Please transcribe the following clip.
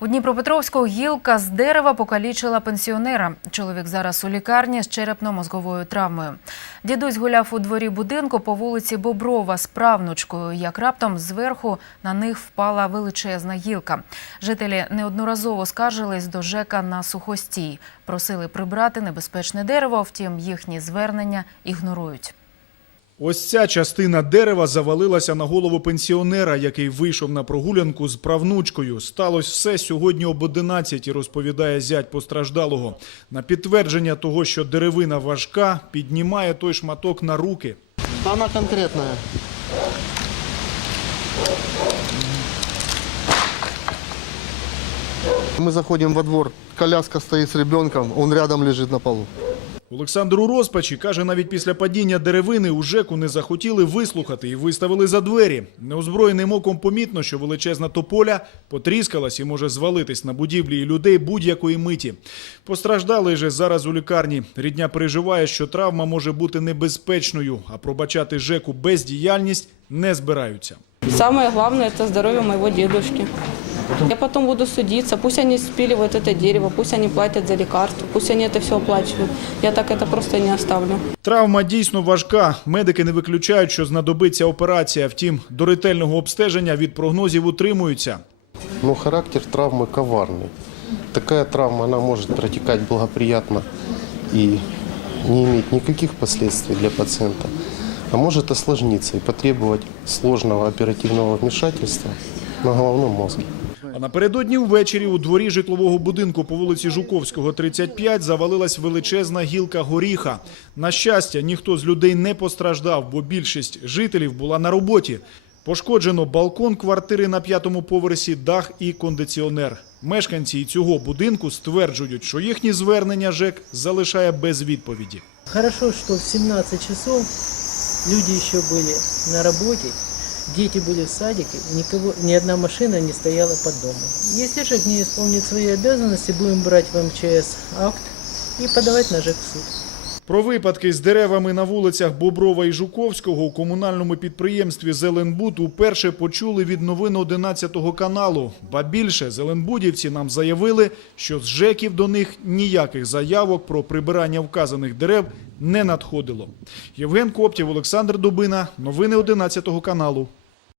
У Дніпропетровську гілка з дерева покалічила пенсіонера. Чоловік зараз у лікарні з черепно-мозговою травмою. Дідусь гуляв у дворі будинку по вулиці Боброва з правнучкою, як раптом зверху на них впала величезна гілка. Жителі неодноразово скаржились до ЖЕКа на сухостій. Просили прибрати небезпечне дерево, втім їхні звернення ігнорують. Ось ця частина дерева завалилася на голову пенсіонера, який вийшов на прогулянку з правнучкою. Сталося все сьогодні об 11, розповідає зять постраждалого. На підтвердження того, що деревина важка, піднімає той шматок на руки. Она конкретная. Мы заходим во двор, коляска стоит с ребенком, он рядом лежит на полу. Олександр у розпачі каже, навіть після падіння деревини у ЖЕКу не захотіли вислухати і виставили за двері. Неозброєним оком помітно, що величезна тополя потріскалась і може звалитись на будівлі і людей будь-якої миті. Постраждалий же зараз у лікарні. Рідня переживає, що травма може бути небезпечною, а пробачати ЖЕКу бездіяльність не збираються. Самое главное – это здоровье моего дедушки. Я потом буду судиться, пусть они спиливают это дерево, пусть они платят за лекарства, пусть они это все оплачивают. Я так это просто не оставлю. Травма дійсно важка. Медики не виключають, що знадобиться операція. Втім, до ретельного обстеження від прогнозів утримуються. Но характер травмы коварный. Такая травма, она может протекать благоприятно и не иметь никаких последствий для пациента. А может осложниться и потребовать сложного оперативного вмешательства на головном мозге. Напередодні ввечері у дворі житлового будинку по вулиці Жуковського, 35, завалилась величезна гілка горіха. На щастя, ніхто з людей не постраждав, бо більшість жителів була на роботі. Пошкоджено балкон квартири на п'ятому поверсі, дах і кондиціонер. Мешканці цього будинку стверджують, що їхні звернення ЖЕК залишає без відповіді. Хорошо, что в 17 часов люди еще были на работе, дети были в садике, никого, ни одна машина не стояла под домом. Если ЖЭК не исполнит свои обязанности, будем брать в МЧС акт и подавать на ЖЭК в суд. Про випадки з деревами на вулицях Боброва і Жуковського у комунальному підприємстві Зеленбуд уперше почули від новин 11 каналу. Ба більше зеленбудівці нам заявили, що з ЖЕКів до них ніяких заявок про прибирання вказаних дерев не надходило. Євген Коптів, Олександр Дубина. Новини 11 каналу.